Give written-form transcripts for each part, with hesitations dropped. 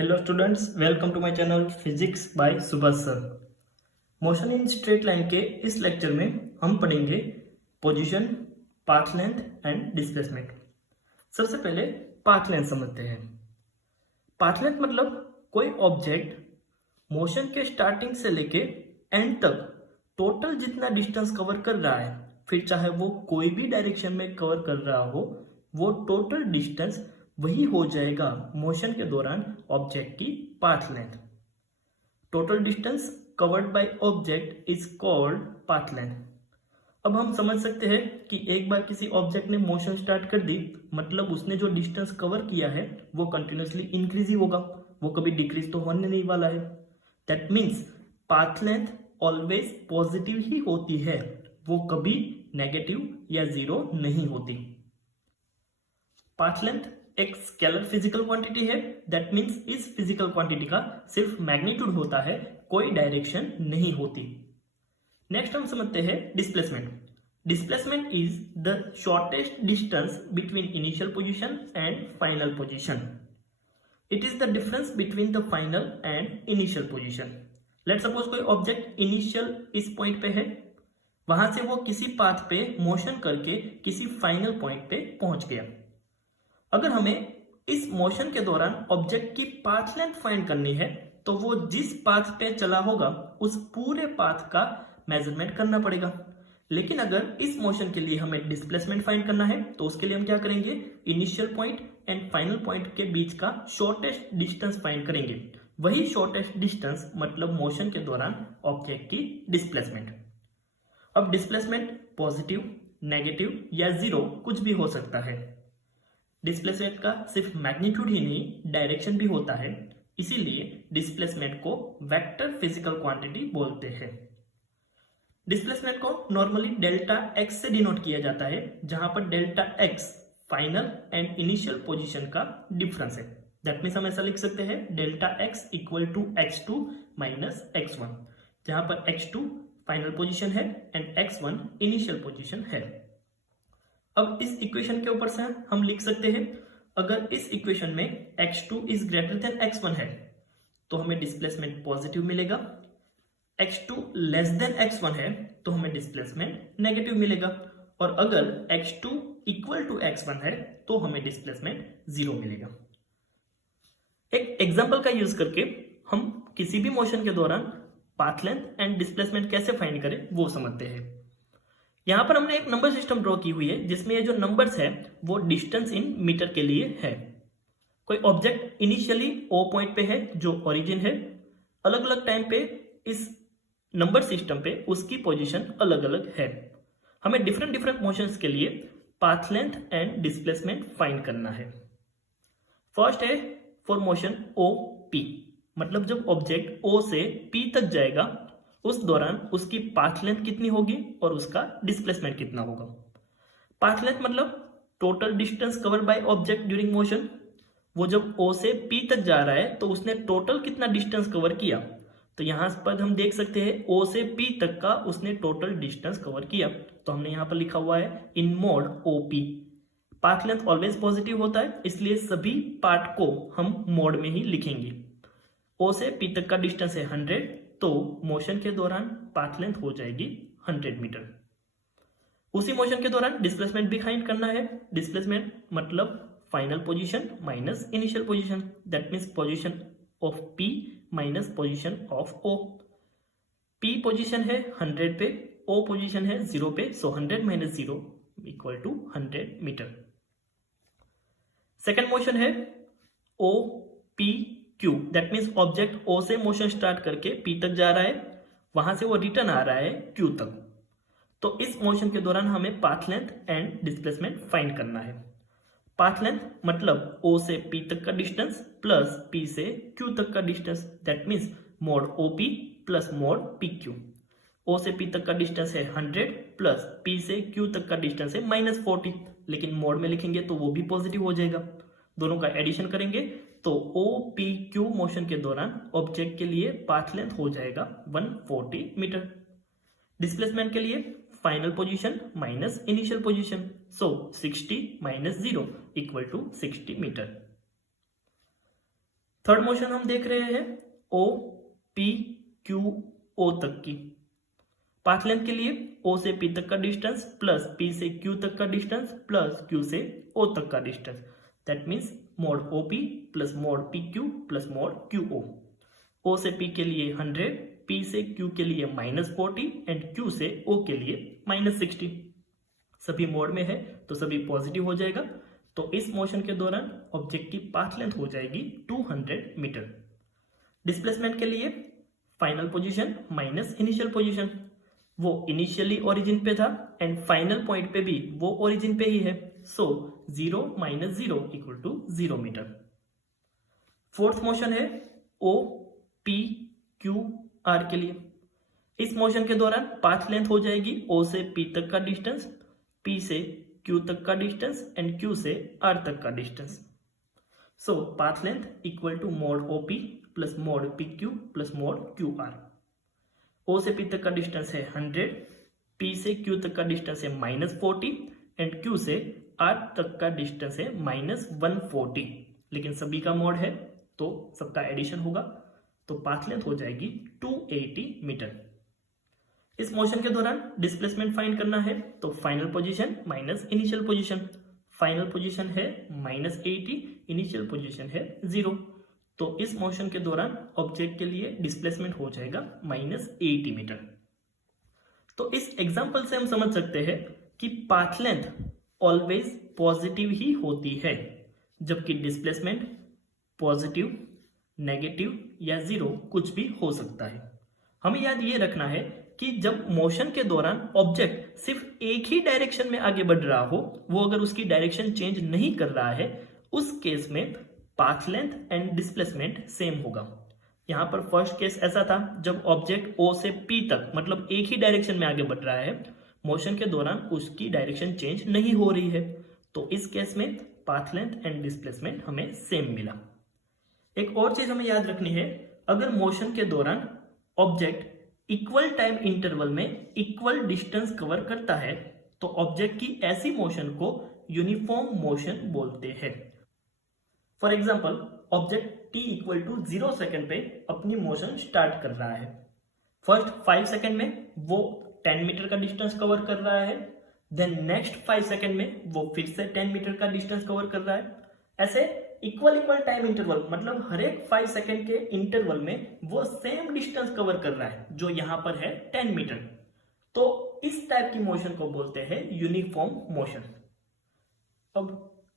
Hello students, welcome to my channel physics by Subhash sir. Motion in straight line के इस lecture में हम पढ़ेंगे position, path length and displacement. सबसे पहले पाथ लेंथ समझते हैं। पाथ लेंथ मतलब कोई ऑब्जेक्ट मोशन के स्टार्टिंग से लेके एंड तक टोटल जितना डिस्टेंस कवर कर रहा है, फिर चाहे वो कोई भी डायरेक्शन में कवर कर रहा हो, वो टोटल डिस्टेंस वही हो जाएगा मोशन के दौरान ऑब्जेक्ट की path length. Total distance covered by object is called path length. अब हम समझ सकते हैं कि एक बार किसी ऑब्जेक्ट ने मोशन स्टार्ट कर दी, मतलब उसने जो डिस्टेंस कवर किया है वो कंटिन्यूसली इंक्रीज ही होगा, वो कभी डिक्रीज तो होने नहीं वाला है। That means path length always positive ही होती है, वो कभी नेगेटिव या जीरो नहीं होती। पाथ लेंथ एक स्केलर फिजिकल क्वांटिटी है। दैट मीन्स इस फिजिकल क्वांटिटी का सिर्फ मैग्नीट्यूड होता है, कोई डायरेक्शन नहीं होती। नेक्स्ट हम समझते हैं displacement. Displacement is the shortest distance between initial position and final position. It is the difference between the final and initial position. Let suppose कोई ऑब्जेक्ट इनिशियल इस पॉइंट पे है, वहां से वो किसी पाथ पे मोशन करके किसी फाइनल पॉइंट पे पहुंच गया। अगर हमें इस मोशन के दौरान ऑब्जेक्ट की पाथ लेंथ फाइंड करनी है, तो वो जिस पाथ पे चला होगा उस पूरे पाथ का मेजरमेंट करना पड़ेगा। लेकिन अगर इस मोशन के लिए हमें डिस्प्लेसमेंट फाइंड करना है, तो उसके लिए हम क्या करेंगे, initial point and final point के बीच का शॉर्टेस्ट डिस्टेंस फाइंड करेंगे। वही शॉर्टेस्ट डिस्टेंस मतलब मोशन के दौरान ऑब्जेक्ट की डिस्प्लेसमेंट। अब डिस्प्लेसमेंट पॉजिटिव, नेगेटिव या जीरो कुछ भी हो सकता है। डिस्प्लेसमेंट का सिर्फ मैग्नीट्यूड ही नहीं, डायरेक्शन भी होता है, इसीलिए डिस्प्लेसमेंट को वेक्टर फिजिकल क्वांटिटी बोलते हैं। डिस्प्लेसमेंट को नॉर्मली डेल्टा एक्स से डिनोट किया जाता है, जहां पर delta X final and initial position का डिफरेंस है। दैट मीन्स हम ऐसा लिख सकते हैं, delta X equal to x2 minus x1, जहां पर x2 फाइनल पोजीशन है एंड x1 इनिशियल पोजीशन है। अब इस इक्वेशन के ऊपर से हम लिख सकते हैं, अगर इस इक्वेशन में x2 is greater than x1 है तो हमें डिस्प्लेसमेंट पॉजिटिव मिलेगा, x2 लेस देन x1 है तो हमें डिस्प्लेसमेंट नेगेटिव मिलेगा, और अगर x2 इक्वल टू x1 है तो हमें डिस्प्लेसमेंट जीरो मिलेगा। एक एग्जांपल का यूज करके हम किसी भी मोशन के दौरान पाथ लेंथ एंड डिस्प्लेसमेंट कैसे फाइंड करें वो समझते हैं। यहां पर हमने एक नंबर सिस्टम ड्रॉ की हुई है, जिसमें ये जो नंबर्स है वो डिस्टेंस इन मीटर के लिए है। कोई ऑब्जेक्ट इनिशियली ओ पॉइंट पे है जो ओरिजिन है, अलग अलग टाइम पे इस नंबर सिस्टम पे उसकी पोजीशन अलग अलग है। हमें डिफरेंट डिफरेंट मोशंस के लिए path length and displacement find करना है। फर्स्ट है फॉर मोशन ओ पी, मतलब जब ऑब्जेक्ट ओ से पी तक जाएगा उस दौरान उसकी पाथ लेंथ कितनी होगी और उसका डिस्प्लेसमेंट कितना होगा। पाथ लेंथ मतलब total distance cover by object during motion. वो जब O से P तक जा रहा है तो उसने टोटल कितना डिस्टेंस कवर किया, तो यहां पर हम देख सकते हैं O से P तक का उसने टोटल डिस्टेंस कवर किया, तो हमने यहां पर लिखा हुआ है in mod OP। Path length always positive होता है, इसलिए सभी पार्ट को हम मोड में ही लिखेंगे। O से P तक का डिस्टेंस है 100, तो मोशन के दौरान पाथ लेंथ हो जाएगी 100 मीटर। उसी मोशन के दौरान डिस्प्लेसमेंट भी फाइंड करना है। डिस्प्लेसमेंट मतलब final position minus initial position. That means position of P minus position of O। P position है 100 पे, O पोजीशन है 0 पे, so 100 minus 0 equal to 100 metre. Second motion है O P Q। That means object O से motion start करके P तक जा रहा है, वहां से वो रिटर्न आ रहा है Q तक। तो इस मोशन के दौरान हमें path length and displacement find करना है। पाथ लेंथ मतलब O से P तक का डिस्टेंस प्लस P से Q तक का distance. That means mode OP plus mode PQ। O से P तक का डिस्टेंस है 100 प्लस P से Q तक का डिस्टेंस है -40, लेकिन मोड में लिखेंगे तो वो भी पॉजिटिव हो जाएगा। दोनों का एडिशन करेंगे तो OPQ मोशन के दौरान ऑब्जेक्ट के लिए पाथ लेंथ हो जाएगा 140 मीटर। डिस्प्लेसमेंट के लिए final position minus initial position, so 60 minus 0 equal to 60 metre. Third motion हम देख रहे हैं ओ पी क्यू ओ तक की। पाथ लेंथ के लिए ओ से पी तक का डिस्टेंस प्लस पी से क्यू तक का डिस्टेंस प्लस क्यू से ओ तक का distance, that means mod O P plus mod P Q plus mod Q O. O से पी के लिए 100, पी से क्यू के लिए -40 एंड क्यू से ओ के लिए -60। सभी मोड में है तो सभी पॉजिटिव हो जाएगा। तो इस मोशन के दौरान ऑब्जेक्ट की पाथ लेंथ हो जाएगी 200 मीटर। डिस्प्लेसमेंट के लिए final position minus initial position, वो इनिशियली ओरिजिन पे था एंड फाइनल पॉइंट पे भी वो ओरिजिन पे ही है, सो 0 - 0 = 0 मीटर। फोर्थ मोशन है ओ पी क्यू आर के लिए। इस मोशन के दौरान पाथ लेंथ हो जाएगी ओ से पी तक का डिस्टेंस, पी से क्यू तक का डिस्टेंस एंड क्यू से आर तक का distance. So path length equal to mod O P plus mod P Q plus mod Q R. O से पी तक का डिस्टेंस है 100, पी से क्यू तक का डिस्टेंस है -40 एंड क्यू से आर तक का डिस्टेंस है -140। लेकिन सभी का मोड है तो सबका एडिशन होगा, तो पाथ लेंथ हो जाएगी 280 मीटर। इस मोशन के दौरान डिस्प्लेसमेंट फाइंड करना है तो final position minus initial position. Final position है -80, इनिशियल पोजीशन है 0। तो इस मोशन के दौरान ऑब्जेक्ट के लिए डिस्प्लेसमेंट हो जाएगा -80 मीटर। तो इस एग्जांपल से हम समझ सकते हैं कि पाथ लेंथ ऑलवेज पॉजिटिव ही होती है, जबकि डिस्प्लेसमेंट पॉजिटिव, नेगेटिव या 0 कुछ भी हो सकता है। हमें याद ये रखना है कि जब मोशन के दौरान ऑब्जेक्ट सिर्फ एक ही डायरेक्शन में आगे बढ़ रहा हो, वो अगर उसकी डायरेक्शन चेंज नहीं कर रहा है, उस केस में path length and displacement same होगा। यहां पर फर्स्ट केस ऐसा था जब ऑब्जेक्ट ओ से पी तक मतलब एक ही डायरेक्शन में आगे बढ़ रहा है, मोशन के दौरान उसकी डायरेक्शन चेंज नहीं हो रही है, तो इस केस में पाथ लेंथ एंड डिस्प्लेसमेंट हमें सेम मिला। एक और चीज हमें याद रखनी है, अगर मोशन के दौरान ऑब्जेक्ट इक्वल टाइम इंटरवल में इक्वल डिस्टेंस कवर करता है तो ऑब्जेक्ट की ऐसी मोशन को यूनिफॉर्म मोशन बोलते हैं। For example object t = 0 second पे अपनी मोशन स्टार्ट कर रहा है। फर्स्ट 5 सेकेंड में वो 10 मीटर का डिस्टेंस कवर कर रहा है, देन नेक्स्ट 5 सेकेंड में वो फिर से 10 मीटर का डिस्टेंस कवर कर रहा है। ऐसे इक्वल टाइम इंटरवल मतलब हर एक 5 सेकेंड के इंटरवल में वो सेम डिस्टेंस कवर कर रहा है, जो यहां पर है 10 मीटर। तो इस टाइप की मोशन को बोलते हैं यूनिफॉर्म मोशन। अब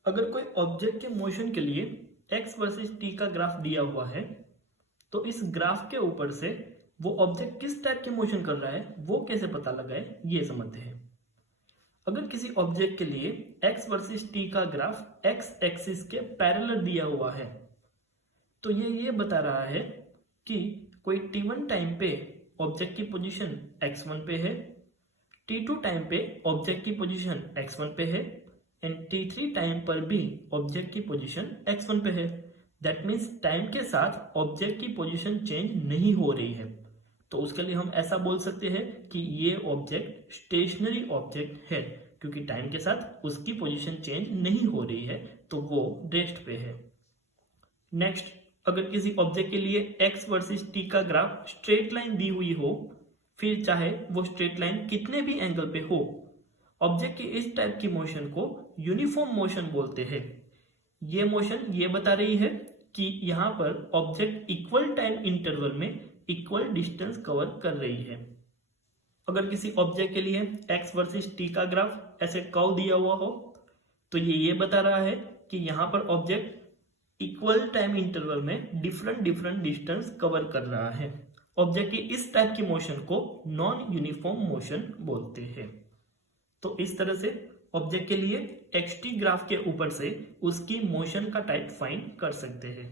अगर कोई ऑब्जेक्ट के मोशन के लिए x वर्सेस t का ग्राफ दिया हुआ है, तो इस ग्राफ के ऊपर से वो ऑब्जेक्ट किस टाइप की मोशन कर रहा है वो कैसे पता लगाए, ये समझते हैं। अगर किसी ऑब्जेक्ट के लिए x वर्सेस t का ग्राफ x एक्सिस के पैरेलल दिया हुआ है, तो ये बता रहा है कि कोई t1 टाइम पे ऑब्जेक्ट की पोजीशन x1 पे है, t2 टाइम पे ऑब्जेक्ट की पोजीशन x1 पे है एंड t3 टाइम पर भी ऑब्जेक्ट की पोजीशन x1 पे है। दैट मीन्स टाइम के साथ ऑब्जेक्ट की पोजीशन चेंज नहीं हो रही है, तो उसके लिए हम ऐसा बोल सकते हैं कि ये ऑब्जेक्ट स्टेशनरी ऑब्जेक्ट है, क्योंकि टाइम के साथ उसकी पोजीशन चेंज नहीं हो रही है, तो वो रेस्ट पे है। नेक्स्ट, अगर किसी ऑब्जेक्ट के लिए x वर्सेस t का ग्राफ स्ट्रेट लाइन दी हुई हो, फिर चाहे वो स्ट्रेट लाइन कितने भी एंगल पे हो, ऑब्जेक्ट की इस टाइप की मोशन को यूनिफॉर्म मोशन बोलते हैं। ये मोशन ये बता रही है कि यहाँ पर ऑब्जेक्ट इक्वल टाइम इंटरवल में इक्वल डिस्टेंस कवर कर रही है। अगर किसी ऑब्जेक्ट के लिए x वर्सेस t का ग्राफ ऐसे कर्व दिया हुआ हो, तो ये बता रहा है कि यहाँ पर ऑब्जेक्ट इक्वल टाइम इंटरवल में डिफरेंट डिस्टेंस कवर कर रहा है। ऑब्जेक्ट की इस टाइप की मोशन को नॉन यूनिफॉर्म मोशन बोलते हैं। तो इस तरह से ऑब्जेक्ट के लिए xt ग्राफ के ऊपर से उसकी मोशन का टाइप फाइंड कर सकते हैं।